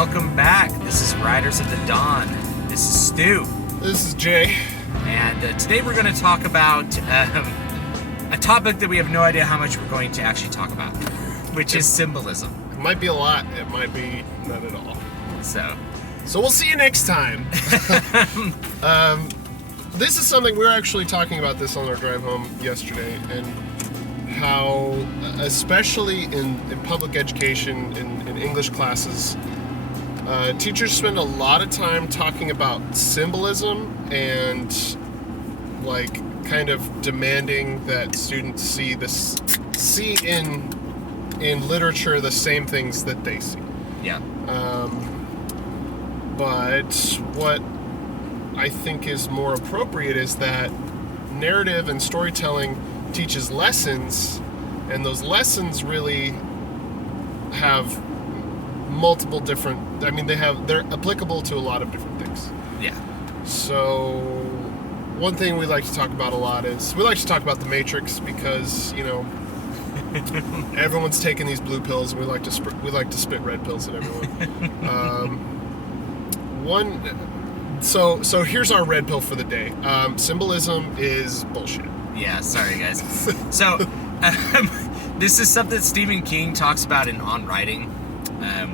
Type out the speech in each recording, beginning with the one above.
welcome back. This is Riders of the Dawn. This is Stu. This is Jay. And today we're going to talk about a topic that we have no idea how much we're going to actually talk about, which is symbolism. It might be a lot. It might be none at all. So we'll see you next time. This is something we were actually talking about this on our drive home yesterday, and how, especially in public education, in English classes, teachers spend a lot of time talking about symbolism and like kind of demanding that students see in literature the same things that they see. yeah. But what I think is more appropriate is that narrative and storytelling teaches lessons, and those lessons really have multiple different, they're applicable to a lot of different things. Yeah. So one thing we like to talk about a lot is we like to talk about the Matrix, because everyone's taking these blue pills, and we like to spit red pills at everyone. So here's our red pill for the day. Symbolism is bullshit. Yeah, sorry guys. So, this is something that Stephen King talks about in On Writing,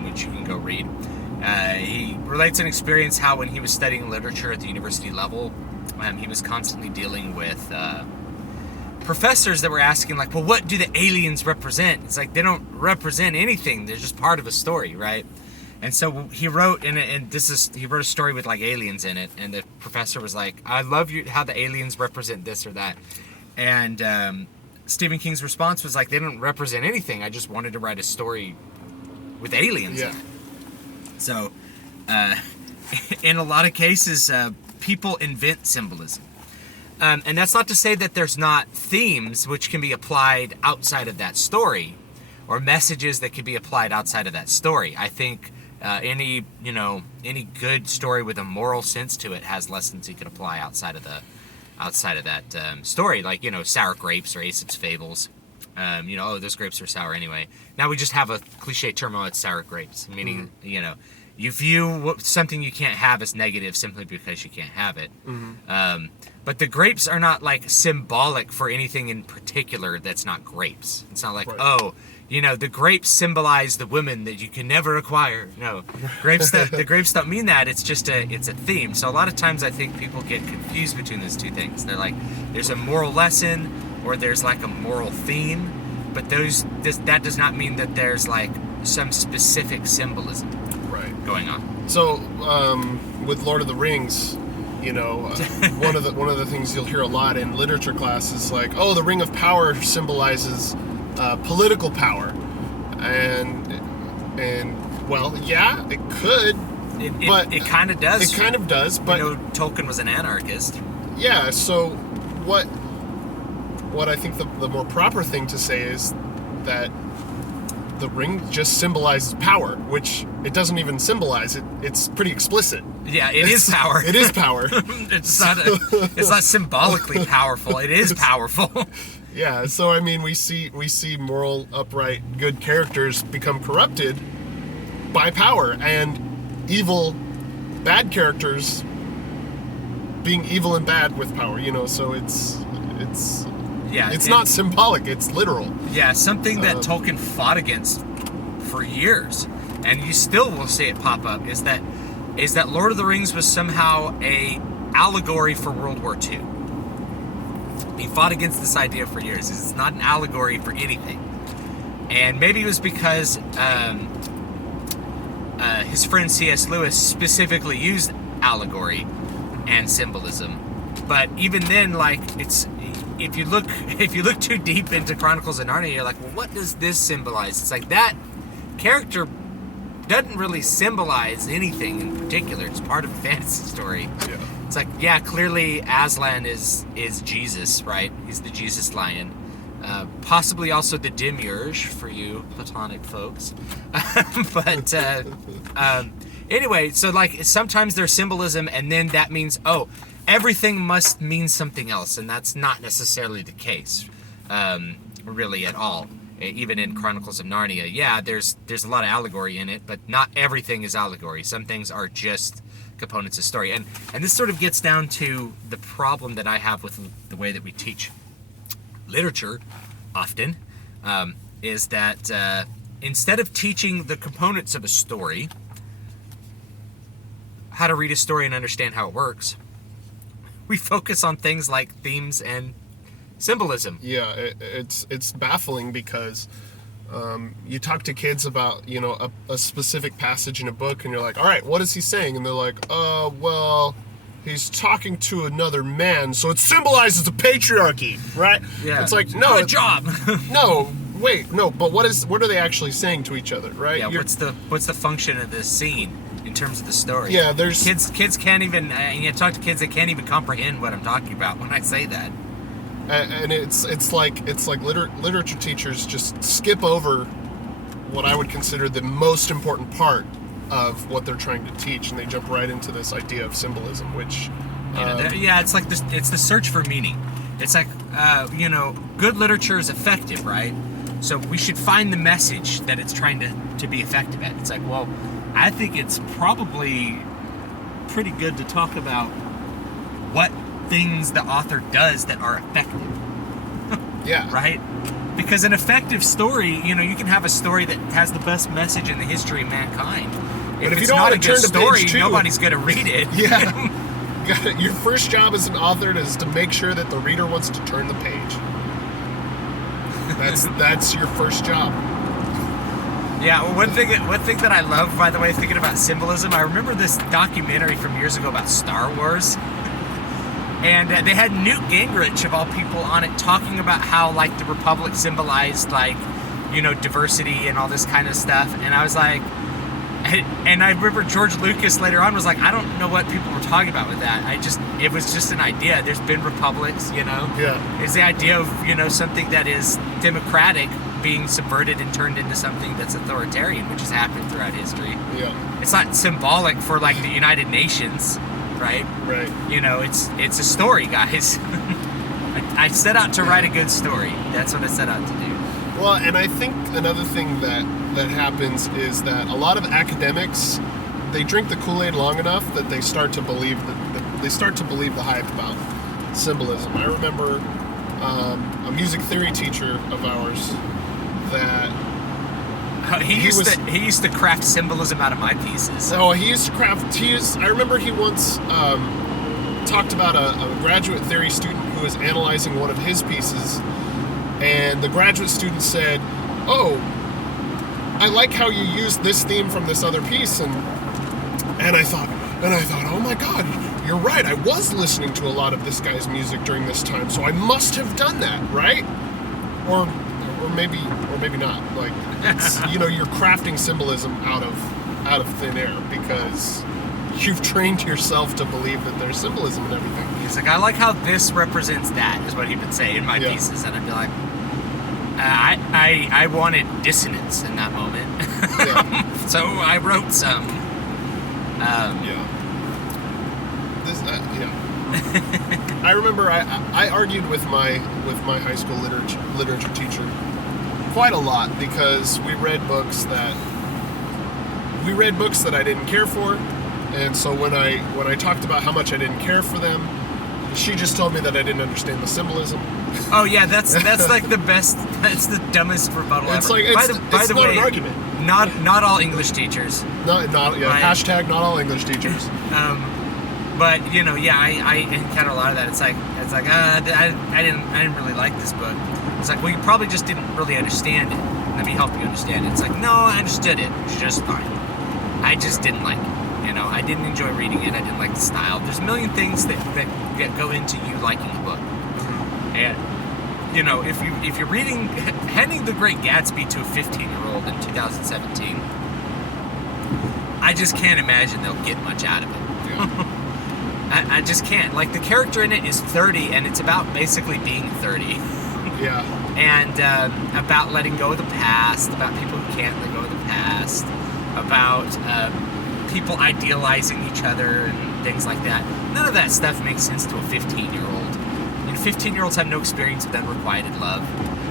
which you can go read. He relates an experience how when he was studying literature at the university level, he was constantly dealing with professors that were asking, like, well, what do the aliens represent? It's like, they don't represent anything. They're just part of a story, right? And so he wrote, he wrote a story with like aliens in it, and the professor was like, I love how the aliens represent this or that. And Stephen King's response was like, they don't represent anything. I just wanted to write a story with aliens in it. So, in a lot of cases, people invent symbolism. And that's not to say that there's not themes which can be applied outside of that story, or messages that can be applied outside of that story. I think any good story with a moral sense to it has lessons you can apply outside of that story, like, sour grapes or Aesop's fables. Those grapes are sour anyway. Now we just have a cliche term, it's sour grapes, meaning, you view something you can't have as negative simply because you can't have it. Mm-hmm. But the grapes are not like symbolic for anything in particular that's not grapes. It's not like, right. The grapes symbolize the women that you can never acquire. No, the grapes don't mean that. It's just it's a theme. So a lot of times I think people get confused between those two things. They're like, there's a moral lesson or there's like a moral theme, but that does not mean that there's like some specific symbolism going on. So with Lord of the Rings, one of the things you'll hear a lot in literature class is like, oh, the Ring of Power symbolizes political power, and well, yeah, it could, but it kind of does. It kind of does, but Tolkien was an anarchist. Yeah. So what I think the more proper thing to say is that the ring just symbolizes power, which it doesn't even symbolize. It's pretty explicit. Yeah, it's power. It is power. It's not symbolically powerful. It is powerful. Yeah, so we see moral, upright, good characters become corrupted by power, and evil, bad characters being evil and bad with power. So it's not symbolic, it's literal. Yeah, something that Tolkien fought against for years, and you still will see it pop up, is that Lord of the Rings was somehow a allegory for World War II. He fought against this idea for years. It's not an allegory for anything. And maybe it was because his friend C.S. Lewis specifically used allegory and symbolism. But even then, like, if you look too deep into Chronicles of Narnia, you're like, well, what does this symbolize? It's like, that character doesn't really symbolize anything in particular. It's part of a fantasy story. Yeah. It's like, yeah, clearly Aslan is Jesus, right? He's the Jesus lion. Possibly also the Demiurge for you Platonic folks. But anyway, so like sometimes there's symbolism, and then that means, oh, everything must mean something else, and that's not necessarily the case, really at all. even in Chronicles of Narnia. Yeah, there's a lot of allegory in it, but not everything is allegory. Some things are just components of story. And this sort of gets down to the problem that I have with the way that we teach literature often, is that instead of teaching the components of a story, how to read a story and understand how it works, we focus on things like themes and symbolism. Yeah, it's baffling because you talk to kids about, you know, a specific passage in a book, and you're like, all right, what is he saying? And they're like, well, he's talking to another man, so it symbolizes the patriarchy, right? Yeah. It's like, no. Good job. No, wait, no, but what are they actually saying to each other, right? Yeah, what's the function of this scene in terms of the story? Yeah, there's... Kids can't even, you talk to kids that can't even comprehend what I'm talking about when I say that. And it's like literature teachers just skip over what I would consider the most important part of what they're trying to teach, and they jump right into this idea of symbolism, which it's like this. It's the search for meaning. It's like good literature is effective, right? So we should find the message that it's trying to be effective at. It's like, well, I think it's probably pretty good to talk about what things the author does that are effective. Yeah. Right? Because an effective story, you can have a story that has the best message in the history of mankind. But if it's you don't not want a to good turn to story, page 2, nobody's going to read it. Yeah. Your first job as an author is to make sure that the reader wants to turn the page. That's your first job. Yeah, well, one thing that I love, by the way, thinking about symbolism, I remember this documentary from years ago about Star Wars. And they had Newt Gingrich, of all people, on it talking about how, like, the Republic symbolized, like, diversity and all this kind of stuff. And I was like, and I remember George Lucas later on was like, I don't know what people were talking about with that. It was just an idea. There's been republics, Yeah. It's the idea of, something that is democratic being subverted and turned into something that's authoritarian, which has happened throughout history. Yeah. It's not symbolic for, like, the United Nations. Right? Right. It's a story, guys. I set out to write a good story. That's what I set out to do. Well, and I think another thing that happens is that a lot of academics, they drink the Kool-Aid long enough that they start to believe the hype about symbolism. I remember a music theory teacher of ours that he used to craft symbolism out of my pieces. Oh, I remember he once talked about a graduate theory student who was analyzing one of his pieces, and the graduate student said, "Oh, I like how you used this theme from this other piece," and I thought, oh my God, you're right. I was listening to a lot of this guy's music during this time, so I must have done that, right? Or maybe not. Like, it's, you're crafting symbolism out of thin air because you've trained yourself to believe that there's symbolism in everything. He's like, I like how this represents that, is what he would say in my pieces, and I'd be like, I wanted dissonance in that moment, so I wrote some. I remember I argued with my high school literature teacher quite a lot because we read books that I didn't care for, and so when I talked about how much I didn't care for them, she just told me that I didn't understand the symbolism. Oh yeah, that's like the best. That's the dumbest rebuttal it's ever. Like it's not an argument. Not all English teachers. Not hashtag not all English teachers. But I encounter a lot of that. It's like I didn't really like this book. It's like, well, you probably just didn't really understand it. Let me help you understand it. It's like, no, I understood it just fine. I just didn't like it. I didn't enjoy reading it. I didn't like the style. There's a million things that go into you liking a book. And if you're handing The Great Gatsby to a 15-year-old in 2017, I just can't imagine they'll get much out of it. Yeah. I just can't. Like, the character in it is 30, and it's about basically being 30. Yeah. And about letting go of the past, about people who can't let go of the past, about people idealizing each other and things like that. None of that stuff makes sense to a 15-year-old. 15-year-olds have no experience with unrequited love.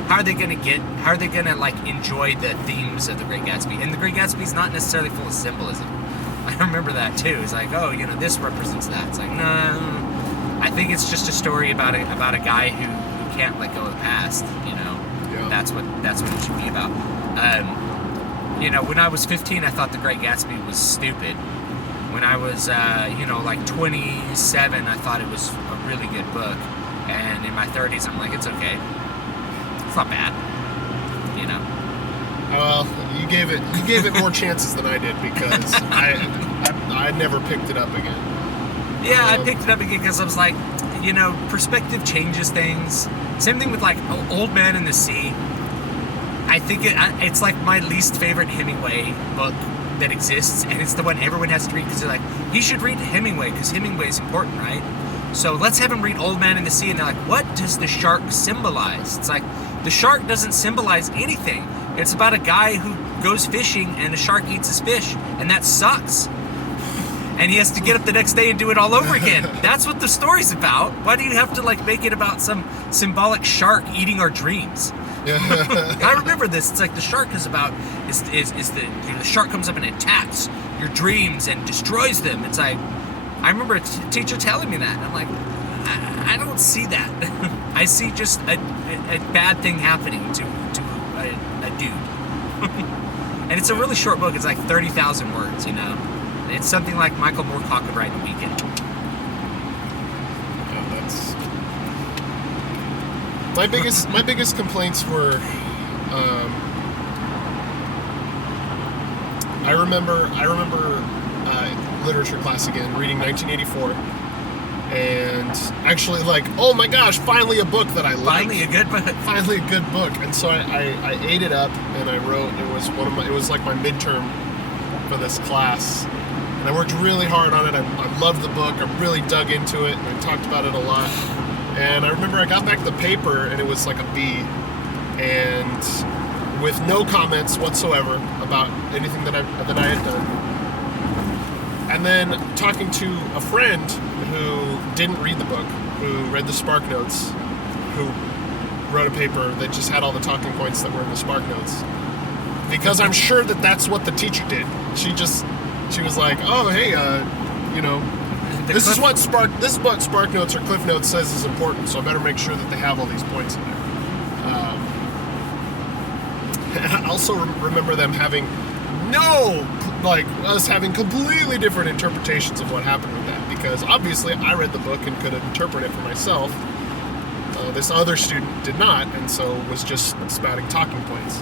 how are they gonna like enjoy the themes of The Great Gatsby? And The Great Gatsby is not necessarily full of symbolism. I remember that too. It's like, oh, this represents that. It's like, no. I think it's just a story about a guy who can't let go of the past. Yeah. That's what it should be about. When I was 15, I thought The Great Gatsby was stupid. When I was, like 27, I thought it was a really good book. And in my 30s, I'm like, it's okay. It's not bad. Well, you gave it more chances than I did because I never picked it up again. Yeah, I picked it up again because I was like, perspective changes things. Same thing with like Old Man and the Sea. I think it's like my least favorite Hemingway book that exists, and it's the one everyone has to read because they're like, he should read Hemingway because Hemingway is important, right? So let's have him read Old Man and the Sea, and they're like, what does the shark symbolize? It's like, the shark doesn't symbolize anything. It's about a guy who goes fishing and a shark eats his fish, and that sucks. And he has to get up the next day and do it all over again. That's what the story's about. Why do you have to like make it about some symbolic shark eating our dreams? I remember this. It's like the shark is the shark comes up and attacks your dreams and destroys them. It's like, I remember a teacher telling me that. I'm like, I don't see that. I see just a bad thing happening to a dude. And it's a really short book. It's like 30,000 words, It's something like Michael Moorcock could write in a weekend. Yeah, that's... My biggest complaints were... I remember literature class again, reading 1984. And actually, like, oh my gosh, finally a book that I like. Finally a good book. Finally a good book. And so I ate it up and I wrote. It was like my midterm for this class, and I worked really hard on it. I loved the book. I really dug into it, and I talked about it a lot. And I remember I got back the paper, and it was like a B, and with no comments whatsoever about anything that I had done. And then talking to a friend who didn't read the book, who read the Spark Notes, who wrote a paper that just had all the talking points that were in the Spark Notes. Because I'm sure that that's what the teacher did. She was like, oh, hey, this is what Spark Notes or Cliff Notes says is important, so I better make sure that they have all these points in there. And I also remember them having us having completely different interpretations of what happened with that, because obviously I read the book and could interpret it for myself. This other student did not, and so was just spouting talking points.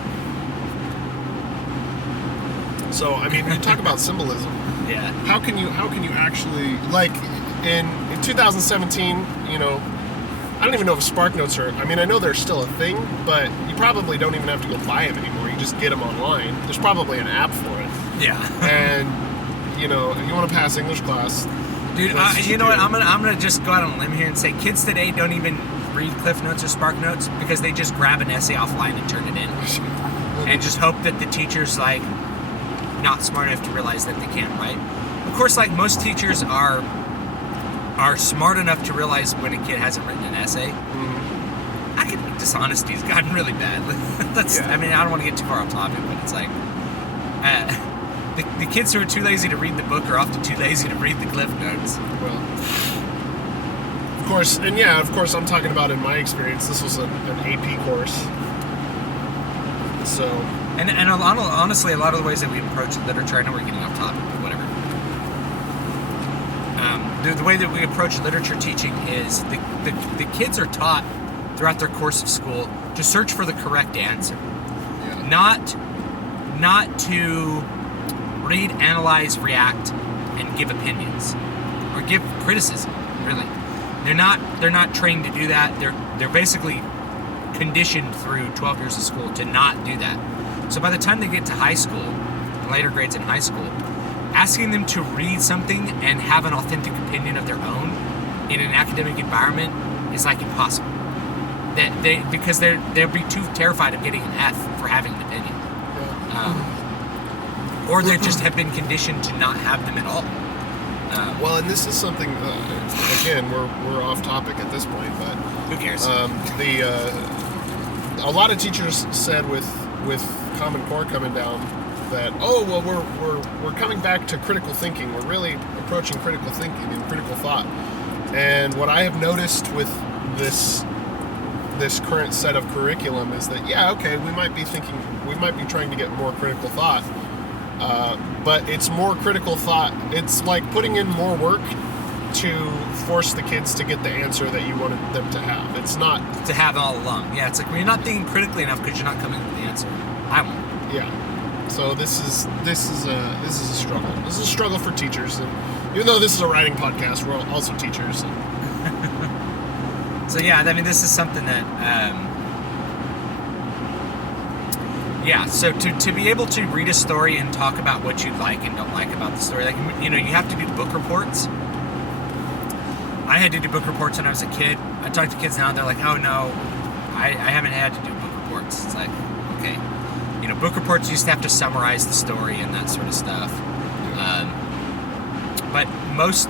So, I mean, when you talk about symbolism, yeah. How can you actually, like, in 2017, I don't even know if Spark Notes are, I know they're still a thing, but you probably don't even have to go buy them anymore. You just get them online. There's probably an app for it. Yeah. And, if you want to pass English class. Dude, you know what? I'm gonna just go out on a limb here and say kids today don't even read Cliff Notes or Spark Notes because they just grab an essay offline and turn it in. And just hope that the teacher's, like, not smart enough to realize that they can't write. Of course, like, most teachers are smart enough to realize when a kid hasn't written an essay. Mm-hmm. I think dishonesty's gotten really bad. I don't want to get too far off topic, but it's like the kids who are too lazy to read the book are often too lazy to read the Cliff Notes. Well, of course, I'm talking about in my experience. This was an AP course, so. And honestly, a lot of the ways that we approach literature, I know we're getting off topic, but whatever. The way that we approach literature teaching is the kids are taught throughout their course of school to search for the correct answer. Yeah. Not to read, analyze, react, and give opinions. Or give criticism, really. They're not trained to do that. They're basically conditioned through 12 years of school to not do that. So by the time they get to high school, later grades in high school, asking them to read something and have an authentic opinion of their own in an academic environment is like impossible. Because they'll be too terrified of getting an F for having an opinion. Or they just have been conditioned to not have them at all. Well, and this is something, again, we're off topic at this point, but... Who cares? a lot of teachers said with Common Core coming down that, oh, well, we're coming back to critical thinking. We're really approaching critical thinking and critical thought. And what I have noticed with this current set of curriculum is that, yeah, okay, we might be trying to get more critical thought, but it's more critical thought. It's like putting in more work to force the kids to get the answer that you wanted them to have. It's not to have all along. Yeah, it's like when you're not thinking critically enough because you're not coming up with the answer. I won't. Yeah. So this is a struggle. This is a struggle for teachers, and even though this is a writing podcast, we're also teachers. So yeah, I mean, this is something that, so to be able to read a story and talk about what you like and don't like about the story, like, you know, you have to do book reports. I had to do book reports when I was a kid. I talk to kids now, and they're like, oh no, I haven't had to do book reports. It's like, okay. You know, book reports used to have to summarize the story and that sort of stuff. But most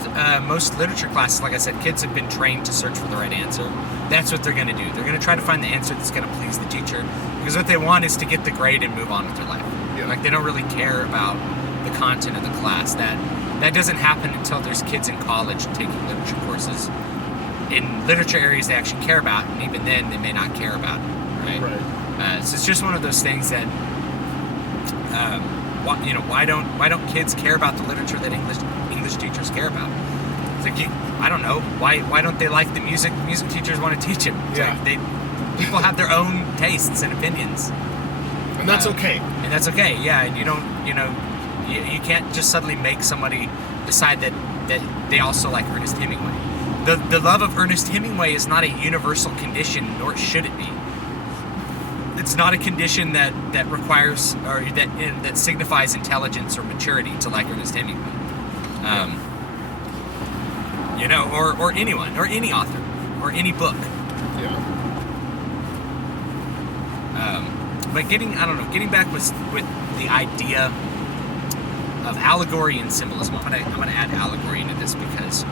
literature classes, like I said, kids have been trained to search for the right answer. That's what they're going to do. They're going to try to find the answer that's going to please the teacher, because what they want is to get the grade and move on with their life. Yeah. Like, they don't really care about the content of the class. That doesn't happen until there's kids in college taking literature courses in literature areas they actually care about, and even then they may not care about it, right? Right. So it's just one of those things that, why don't kids care about the literature that English teachers care about? It's like, I don't know, why don't they like the music teachers want to teach them? It's Yeah. like people have their own tastes and opinions, And that's okay. and that's okay. Yeah, and you don't, you can't just suddenly make somebody decide that they also like Ernest Hemingway. The love of Ernest Hemingway is not a universal condition, nor should it be. It's not a condition that requires or that signifies intelligence or maturity to like Ernest Hemingway. Or anyone, or any author, or any book. Yeah. But getting back with the idea of allegory and symbolism. I'm gonna add allegory into this because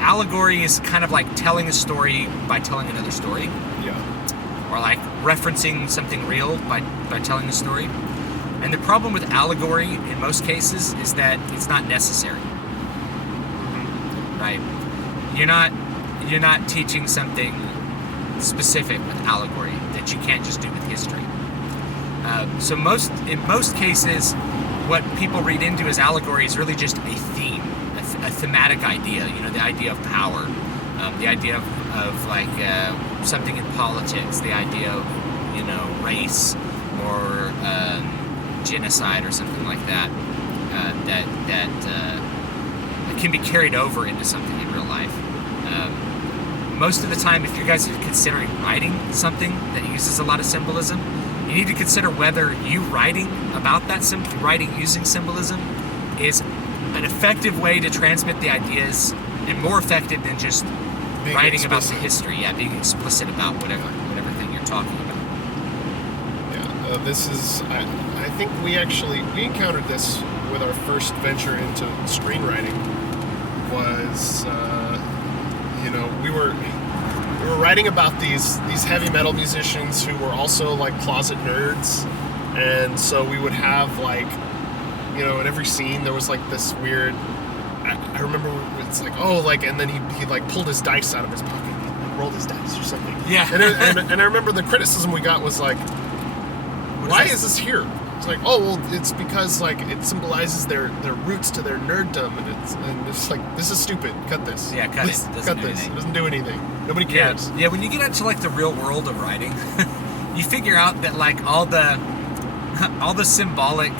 allegory is kind of like telling a story by telling another story. Yeah. Or like referencing something real by telling a story. And the problem with allegory in most cases is that it's not necessary. Right? You're not teaching something specific with allegory that you can't just do with history. So in most cases, what people read into as allegory is really just a theme, a thematic idea. The idea of power, the idea of like something in politics, the idea of race or genocide or something like that. That can be carried over into something in real life. Most of the time, if you guys are considering writing something that uses a lot of symbolism, you need to consider whether you writing about that writing using symbolism is an effective way to transmit the ideas, and more effective than just being writing explicit about the history. Yeah, being explicit about whatever thing you're talking about. Yeah, this is. I think we encountered this with our first venture into screenwriting. Was we were writing about these heavy metal musicians who were also like closet nerds, and so we would have like, in every scene there was like this weird. I remember it's like, and then he like pulled his dice out of his pocket, and rolled his dice or something. Yeah. And I remember the criticism we got was like, why is this here? It's like, it's because like it symbolizes their roots to their nerddom, and it's like, this is stupid. Cut this. Yeah, cut it. Cut this. It doesn't do anything. Nobody cares. Yeah, when you get into like the real world of writing, you figure out that like all the symbolic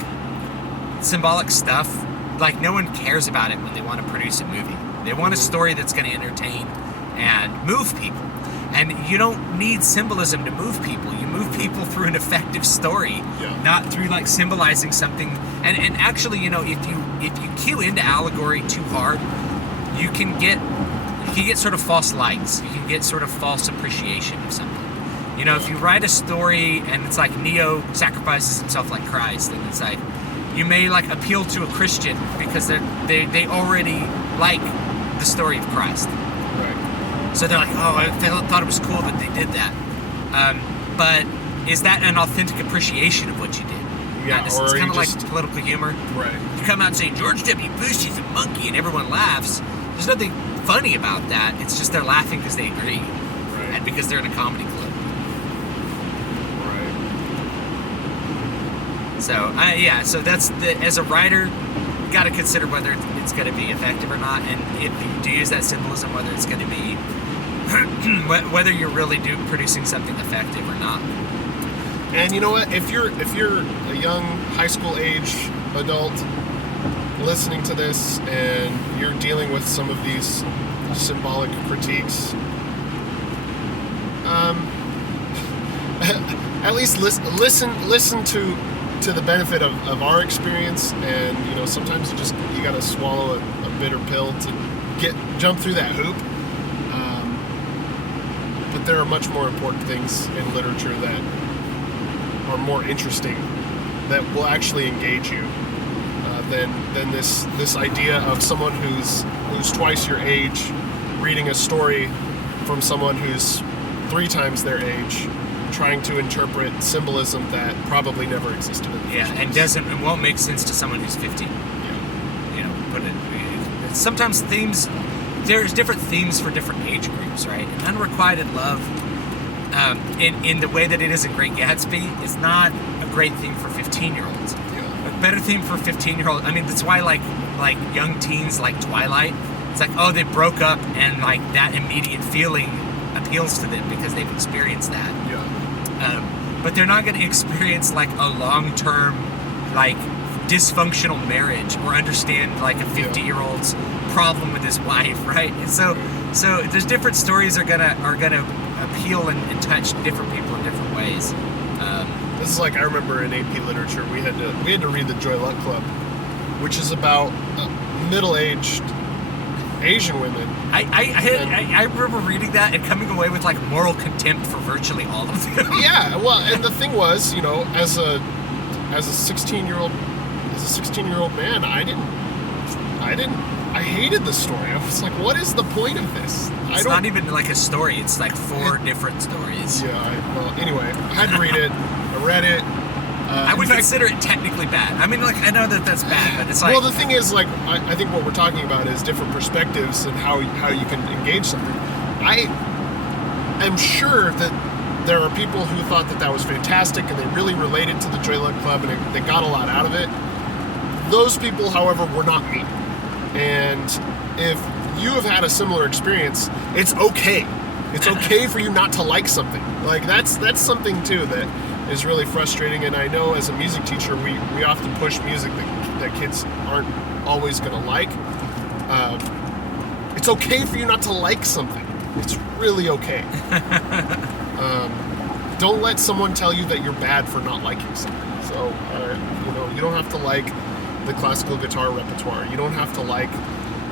stuff, like no one cares about it when they want to produce a movie. They want a story that's going to entertain and move people. And you don't need symbolism to move people. You move people through an effective story, not through like symbolizing something. And actually, if you cue into allegory too hard, you can get sort of false likes. You can get sort of false appreciation of something. If you write a story and it's like Neo sacrifices himself like Christ, and it's like you may like appeal to a Christian because they already like the story of Christ. Right. So they're like, oh, I thought it was cool that they did that. But is that an authentic appreciation of what you did? Yeah, it's or kind of like political humor. Right. You come out and say, George W. Bush is a monkey, and everyone laughs. There's nothing funny about that. It's just they're laughing because they agree. Right. And because they're in a comedy club. Right. So, so that's as a writer, you got to consider whether it's going to be effective or not, and if you do use that symbolism, whether it's going to be, whether you're really producing something effective or not. And you know what? If you're a young high school age adult listening to this and you're dealing with some of these symbolic critiques, at least listen to the benefit of our experience. And sometimes you got to swallow a bitter pill to jump through that hoop. But there are much more important things in literature that are more interesting, that will actually engage you, than this idea of someone who's twice your age reading a story from someone who's 3 times their age, trying to interpret symbolism that probably never existed in the first place. And won't make sense to someone who's 15. Yeah. But sometimes there's different themes for different age groups, right? And unrequited love, in the way that it is in Great Gatsby, is not a great theme for 15-year-olds. Yeah. A better theme for 15-year-olds. I mean, that's why like young teens like Twilight. It's like, oh, they broke up, and like that immediate feeling appeals to them because they've experienced that. Yeah. But they're not going to experience like a long-term like dysfunctional marriage or understand like a 50-year-old's problem with his wife, right? And so there's different stories are gonna appeal and touch different people in different ways. This is like, I remember in AP Literature we had to read the Joy Luck Club, which is about middle-aged Asian women. I remember reading that and coming away with like moral contempt for virtually all of them. Yeah, well, and the thing was, as a 16-year-old man, I hated the story. I was like, what is the point of this? It's not even like a story. It's like 4 different stories. Yeah, anyway, I had to read it. I read it. I would consider it technically bad. I mean, like, I know that's bad, but it's like... Well, the thing is, like, I think what we're talking about is different perspectives and how you can engage something. I am sure that there are people who thought that was fantastic and they really related to the Joy Luck Club and they got a lot out of it. Those people, however, were not me. And if you have had a similar experience, it's okay. It's okay for you not to like something. Like, that's something, too, that is really frustrating. And I know as a music teacher, we often push music that kids aren't always going to like. It's okay for you not to like something. It's really okay. Don't let someone tell you that you're bad for not liking something. So, you don't have to like the classical guitar repertoire. You don't have to like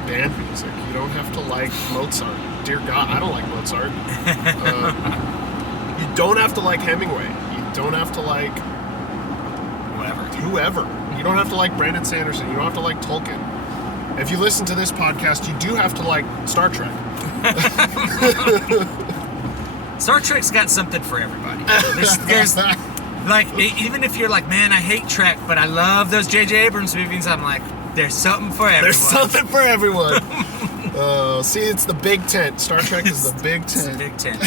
band music. You don't have to like Mozart. Dear God, I don't like Mozart. You don't have to like Hemingway. You don't have to like whoever. You don't have to like Brandon Sanderson. You don't have to like Tolkien. If you listen to this podcast, you do have to like Star Trek. Star Trek's got something for everybody. There's like, even if you're like, man, I hate Trek, but I love those J.J. Abrams movies, I'm like, there's something for everyone. There's something for everyone. See, it's the big tent. Star Trek is the big tent. It's the big tent.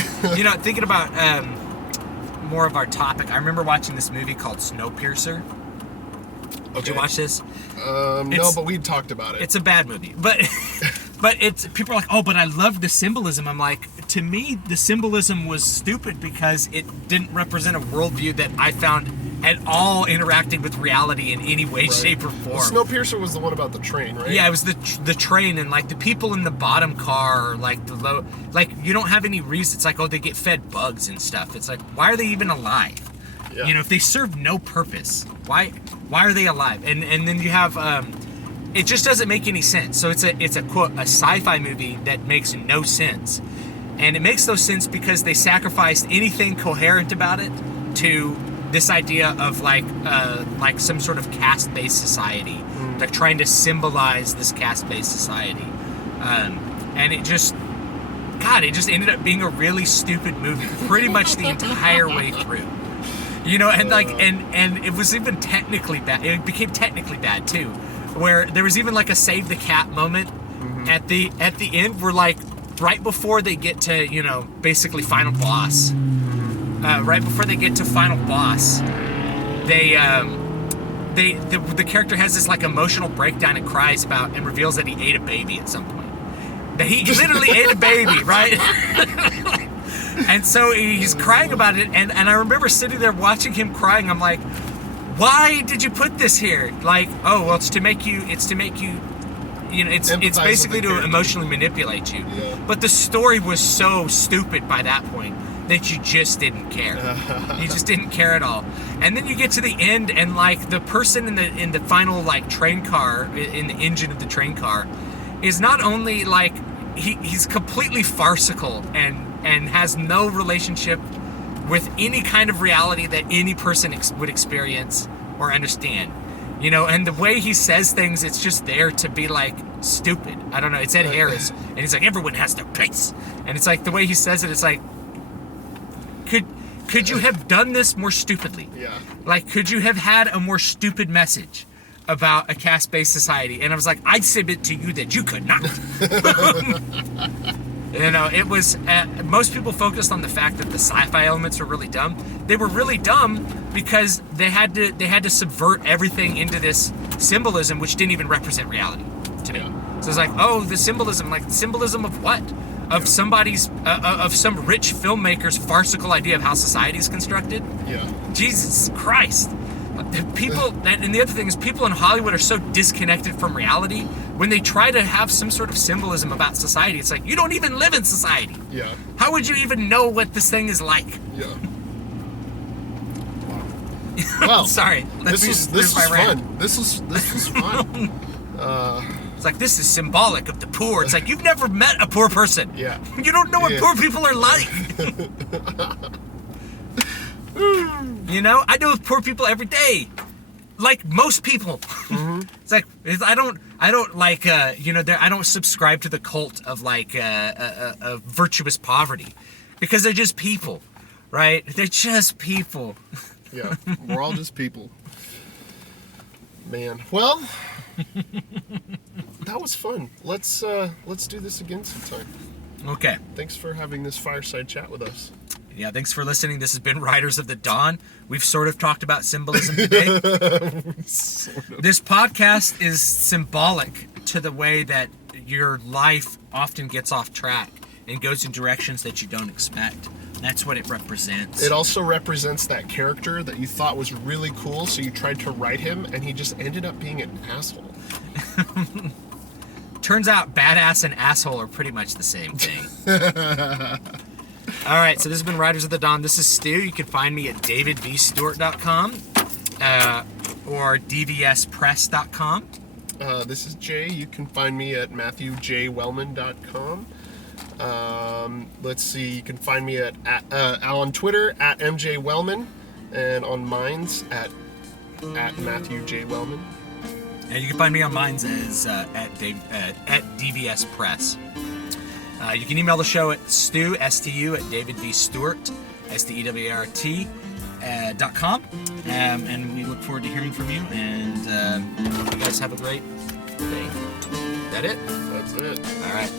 Thinking about more of our topic, I remember watching this movie called Snowpiercer. Did you watch this? No, but we talked about it. It's a bad movie, but people are like, oh, but I love the symbolism. I'm like, to me, the symbolism was stupid because it didn't represent a worldview that I found at all interacting with reality in any way, shape, or form. Well, Snowpiercer was the one about the train, right? Yeah, it was the train, and like the people in the bottom car, like the low, like you don't have any reason. It's like, oh, they get fed bugs and stuff. It's like, why are they even alive? Yeah. If they serve no purpose, why are they alive? And then you have, it just doesn't make any sense. So it's a quote, a sci-fi movie that makes no sense. And it makes no sense because they sacrificed anything coherent about it to this idea of like some sort of caste-based society, like trying to symbolize this caste-based society. And it just, God, God, it just ended up being a really stupid movie pretty much the entire way through. You know, and like, and it was even technically bad. It became technically bad too, where there was even like a save the cat moment at the end, where like right before they get to, you know, basically final boss. Right before they get to final boss, the character has this like emotional breakdown and cries about and reveals that he ate a baby at some point. That he literally ate a baby, right? And so he's crying about it, and I remember sitting there watching him crying. I'm like, why did you put this here? Like, oh well, it's to make you, you know, it's basically to emotionally manipulate you. Yeah. But the story was so stupid by that point that you just didn't care. You just didn't care at all. And then you get to the end, and like the person in the final like train car, in the engine of the train car, is not only like he's completely farcical and has no relationship with any kind of reality that any person would experience or understand. You know, and the way he says things, it's just there to be like stupid. I don't know. It's Ed Harris, and he's like, everyone has their place, and it's like the way he says it. It's like, could you have done this more stupidly? Yeah. Like, could you have had a more stupid message about a caste-based society? And I was like, I'd submit to you that you could not. You know, it was, most people focused on the fact that the sci-fi elements were really dumb. They were really dumb because they had to subvert everything into this symbolism, which didn't even represent reality to me. So it's like, oh, the symbolism, like symbolism of what? Of somebody's, of some rich filmmaker's farcical idea of how society is constructed? Yeah. Jesus Christ. People, and the other thing is, people in Hollywood are so disconnected from reality. When they try to have some sort of symbolism about society, it's like, you don't even live in society. Yeah. How would you even know what this thing is like? Yeah. Wow. Well, sorry. This was fun. This was fun. It's like, this is symbolic of the poor. It's like, you've never met a poor person. Yeah. You don't know what poor people are like. You know, I deal with poor people every day, like most people. Mm-hmm. It's like, I don't like, you know, I don't subscribe to the cult of like a virtuous poverty, because they're just people, right? They're just people. Yeah, we're all just people. Man, well, that was fun. Let's do this again sometime. Okay. Thanks for having this fireside chat with us. Yeah, thanks for listening. This has been Riders of the Dawn. We've sort of talked about symbolism today. Sort of. This podcast is symbolic to the way that your life often gets off track and goes in directions that you don't expect. That's what it represents. It also represents that character that you thought was really cool, so you tried to write him, and he just ended up being an asshole. Turns out badass and asshole are pretty much the same thing. All right, so this has been Riders of the Dawn. This is Stu. You can find me at davidvstewart.com or dvspress.com. This is Jay. You can find me at matthewjwellman.com. Let's see. You can find me at on Twitter at MJWellman, and on Minds at MatthewJWellman. And you can find me on Minds as at DVS Press. You can email the show at Stu, S-T-U, at davidvstewart, STEWART.com. And we look forward to hearing from you, and hope you guys have a great day. Is that it? That's it. All right.